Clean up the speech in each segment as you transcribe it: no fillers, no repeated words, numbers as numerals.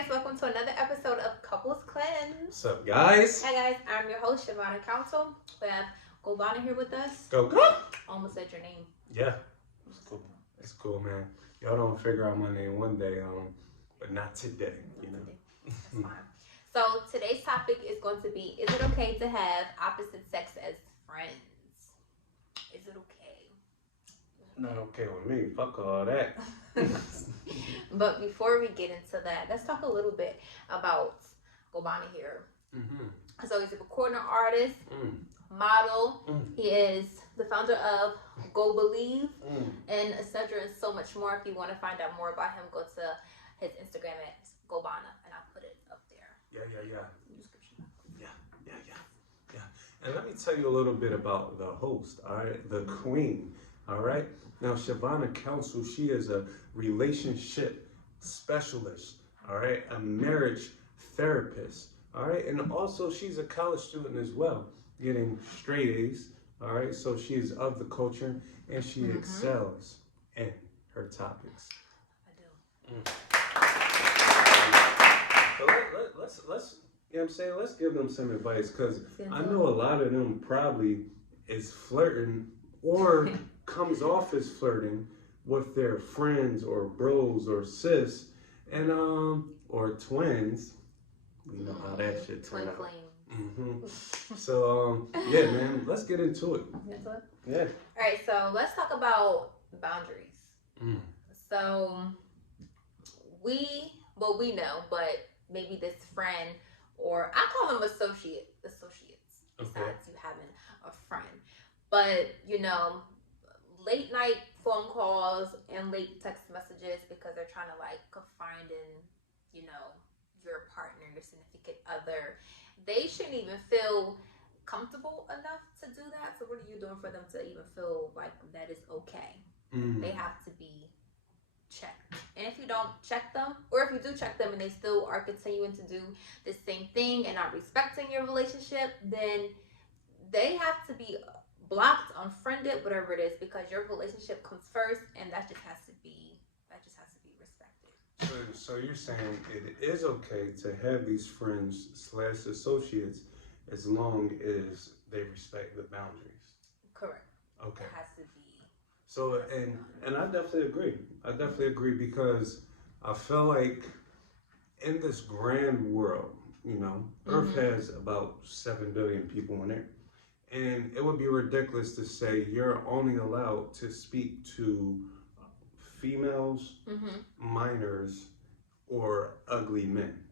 guys, welcome to another episode of Couples Cleanse. What's up, guys? Hi guys, I'm your host Shavana Council. We have Gobana here with us. Go. Almost said your name. Yeah, it's cool. It's cool, man. Y'all don't figure out my name one day, but not today. You know. That's fine. So today's topic is going to be: is it okay to have opposite sex as friends? Is it okay? Not okay with me. Fuck all that. But before we get into that, let's talk a little bit about Gobana here. Mm-hmm. So he's a recording artist, model. He is the founder of Go Believe, and etc. and so much more. If you want to find out more about him, go to his Instagram at Gobana, and I'll put it up there. Yeah. And let me tell you a little bit about the host, all right? The queen, all right? Now, Shavana Council, she is a relationship specialist, all right? A marriage therapist, all right? And also, she's a college student as well, getting straight A's, all right? So she is of the culture, and she excels in her topics. I do. So let's you know what I'm saying? Let's give them some advice, because I know a lot of them probably is flirting or comes off as flirting with their friends or bros or sis and or twins. You know how that shit turn out. So yeah, man, let's get into it. Yeah. All right, so let's talk about boundaries. So we know, but maybe this friend, or I call them associates, besides you having a friend. But, you know, late night phone calls and late text messages because they're trying to like confide in, you know, your partner, your significant other. They shouldn't even feel comfortable enough to do that. So what are you doing for them to even feel like that is okay? They have to be checked. And if you don't check them, or if you do check them and they still are continuing to do the same thing and not respecting your relationship, then they have to be blocked, unfriended, whatever it is, because your relationship comes first, and that just has to be respected. So you're saying it is okay to have these friends / associates as long as they respect the boundaries. Correct. Okay. It has to be. So and I definitely agree because I feel like in this grand world, you know, Earth has about 7 billion people in it. And it would be ridiculous to say you're only allowed to speak to females, minors, or ugly men.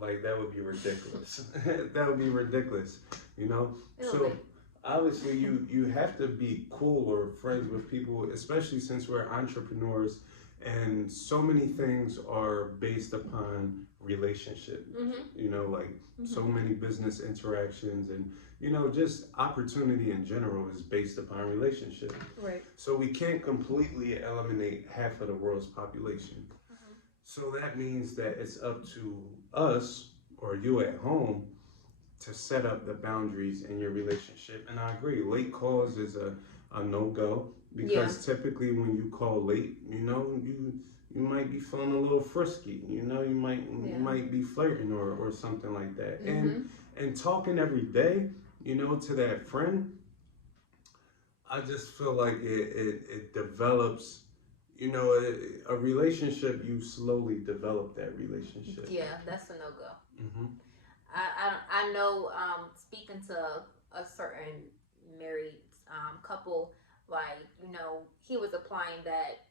Like, that would be ridiculous. That would be ridiculous, you know? So obviously you have to be cool or friends with people, especially since we're entrepreneurs and so many things are based upon relationship. You know, like so many business interactions and, you know, just opportunity in general is based upon relationship. Right. So we can't completely eliminate half of the world's population. So that means that it's up to us or you at home to set up the boundaries in your relationship. And I agree, late calls is a no-go, because typically when you call late, you know, you might be feeling a little frisky, you know, you might be flirting or something like that. And talking every day, you know, to that friend, I just feel like it develops, you know, a relationship, you slowly develop that relationship. Yeah, that's a no-go. I know, speaking to a certain married couple, like, you know, he was applying that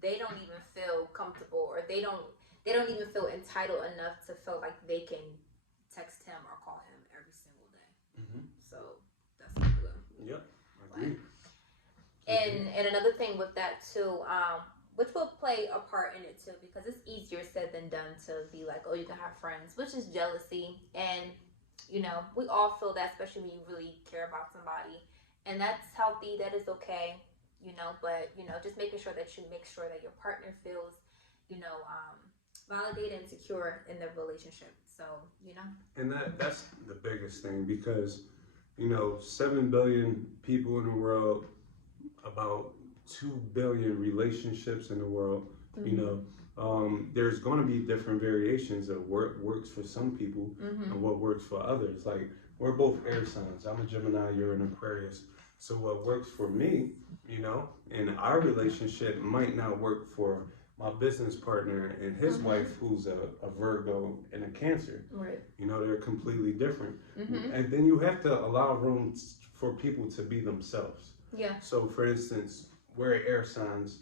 they don't even feel comfortable, or they don't even feel entitled enough to feel like they can text him or call him every single day. So that's a no-go. Yep, agreed. And another thing with that too, which will play a part in it too, because it's easier said than done to be like, oh, you can have friends, which is jealousy. And, you know, we all feel that, especially when you really care about somebody. And that's healthy, that is okay, you know, but, you know, just making sure that you make sure that your partner feels, you know, validated and secure in their relationship. So, you know. And that's the biggest thing, because, you know, 7 billion people in the world, about 2 billion relationships in the world, you know, there's going to be different variations of what works for some people and what works for others. Like, we're both air signs. I'm a Gemini, you're an Aquarius. So what works for me, in our relationship might not work for my business partner and his wife, who's a Virgo and a Cancer. Right. They're completely different. And then you have to allow room for people to be themselves. Yeah. So for instance, we're air signs.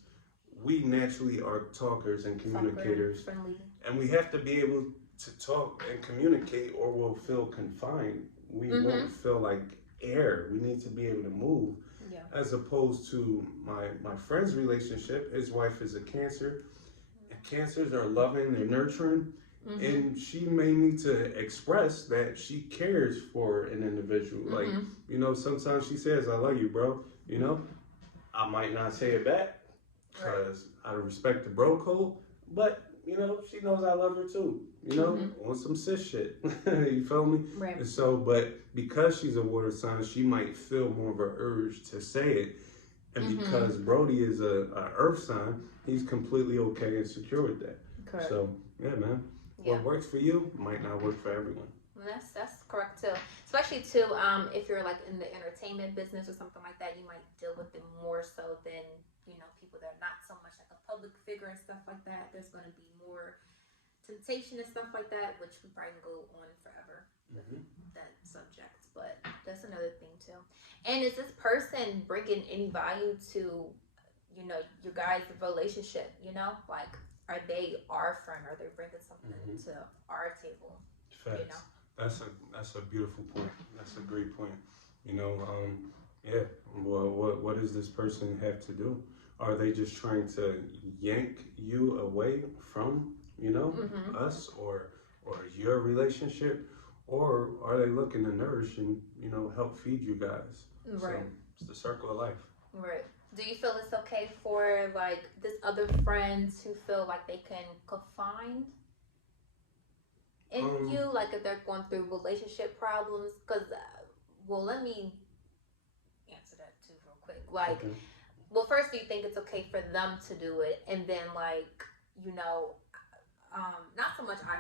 We naturally are talkers and communicators. Friendly. And we have to be able to talk and communicate or we'll feel confined. We won't feel like air. We need to be able to move. Yeah. As opposed to my friend's relationship, his wife is a Cancer. And Cancers are loving and nurturing. And she may need to express that she cares for an individual. Like, sometimes she says, I love you, bro. I might not say it back because I respect the bro code, but she knows I love her too. On some sis shit. You feel me? Right. And so, but because she's a water sign, she might feel more of an urge to say it. And because Brody is a earth sign, he's completely okay and secure with that. Correct. So, yeah, man. What works for you might not work for everyone. That's correct too. Especially too, if you're like in the entertainment business or something like that, you might deal with it more so than people that are not so much like a public figure and stuff like that. There's going to be more temptation and stuff like that, which we probably can go on forever that subject. But that's another thing too. And is this person bringing any value to your guys' relationship? Like, are they our friend? Are they bringing something to our table? Facts. That's a beautiful point. That's a great point. Well, what does this person have to do? Are they just trying to yank you away from us or your relationship, or are they looking to nourish and help feed you guys? Right. So it's the circle of life. Right. Do you feel it's okay for like this other friends who feel like they can confide in you, like if they're going through relationship problems? Because, let me answer that too real quick. Like, well, first, do you think it's okay for them to do it? And then, like, not so much I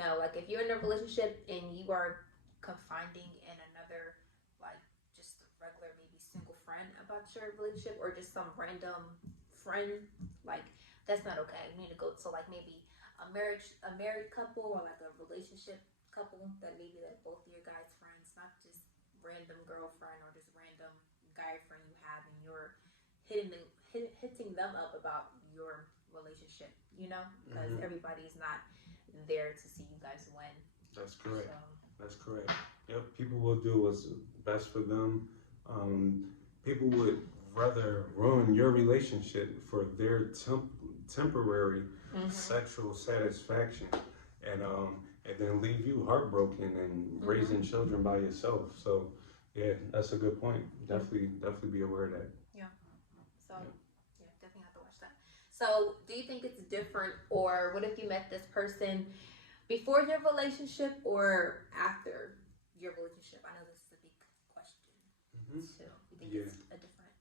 know, like, if you're in a relationship and you are confiding in another, like, just a regular, maybe single friend about your relationship or just some random friend, like, that's not okay. You need to go to, like, maybe a married couple or, like, a relationship couple that maybe that both of your guys' friends, not just random girlfriend or just random guy friend you have and you're hitting them up about your relationship, because everybody's not there to see you guys win. That's correct. So. That's correct. Yep, people will do what's best for them. People would rather ruin your relationship for their temporary sexual satisfaction and then leave you heartbroken and raising children by yourself. So yeah, that's a good point. Definitely be aware of that. Yeah. So definitely have to watch that. So do you think it's different, or what if you met this person before your relationship or after your relationship? I know this is a big question too. You think it's a difference?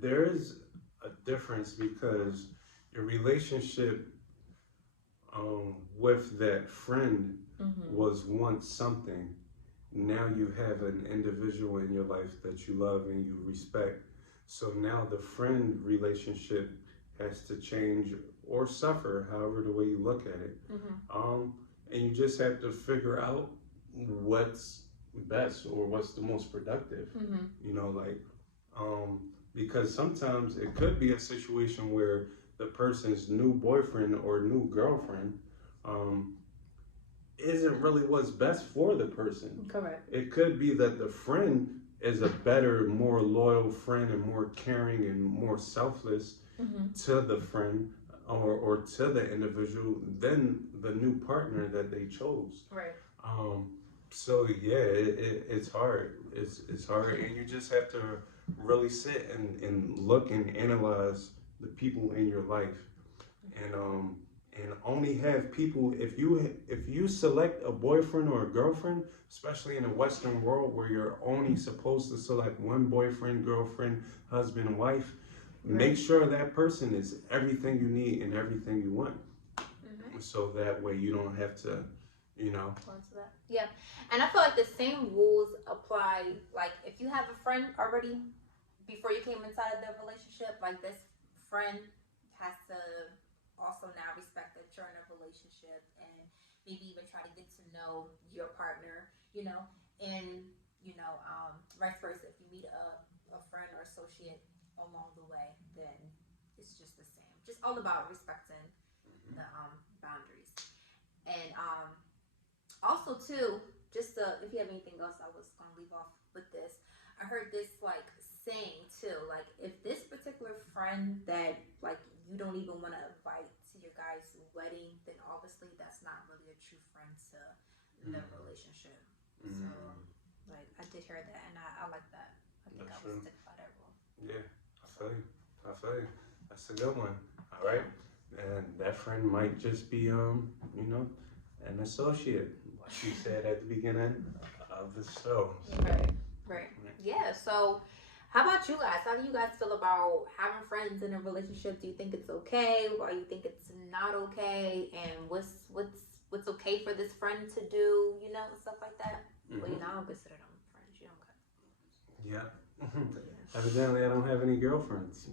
There is a difference because your relationship with that friend was once something. Now you have an individual in your life that you love and you respect. So now the friend relationship has to change or suffer, however the way you look at it. And you just have to figure out what's best or what's the most productive. Because sometimes it could be a situation where the person's new boyfriend or new girlfriend isn't really what's best for the person. Correct. It could be that the friend is a better, more loyal friend and more caring and more selfless to the friend or to the individual than the new partner that they chose. Right. So yeah, it's hard. It's hard, and you just have to really sit and look and analyze the people in your life, and only have people. If you select a boyfriend or a girlfriend, especially in the Western world where you're only supposed to select one boyfriend, girlfriend, husband, wife, make sure that person is everything you need and everything you want. So that way you don't have to, you know. Yeah, and I feel like the same rules apply. Like if you have a friend already before you came inside of the relationship, like this friend has to also now respect that you're in a relationship and maybe even try to get to know your partner, you know, and vice versa. If you meet a friend or associate along the way, then it's just the same. Just all about respecting the boundaries. And also too, just if you have anything else, I was gonna leave off with this. I heard this like saying too, like if this particular friend that like you don't even want to invite to your guys' wedding, then obviously that's not really a true friend to the relationship. So like I did hear that, and I like that. I think I would stick by that rule. Yeah, I feel you. That's a good one. All right. And that friend might just be, an associate, like you said at the beginning of the show. Right. Yeah. So, how about you guys? How do you guys feel about having friends in a relationship? Do you think it's okay, or you think it's not okay? And what's okay for this friend to do? You know, stuff like that. Well, I don't consider them friends. You don't got. Yeah. Evidently, I don't have any girlfriends.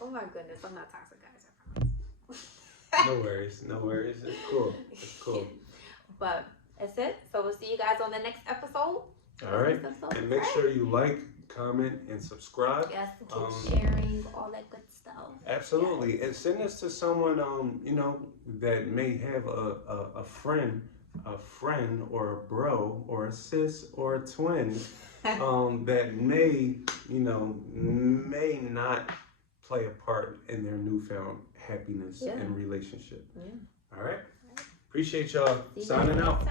Oh my goodness, I'm not toxic, guys. I promise. No worries. It's cool. But that's it. So we'll see you guys on the next episode. All right. And make sure you like, comment, and subscribe. Yes, keep sharing, all that good stuff. Absolutely. Yes. And send this to someone, that may have a friend or a bro or a sis or a twin that may not play a part in their newfound happiness and relationship. Yeah. All right. Appreciate y'all. Signing out.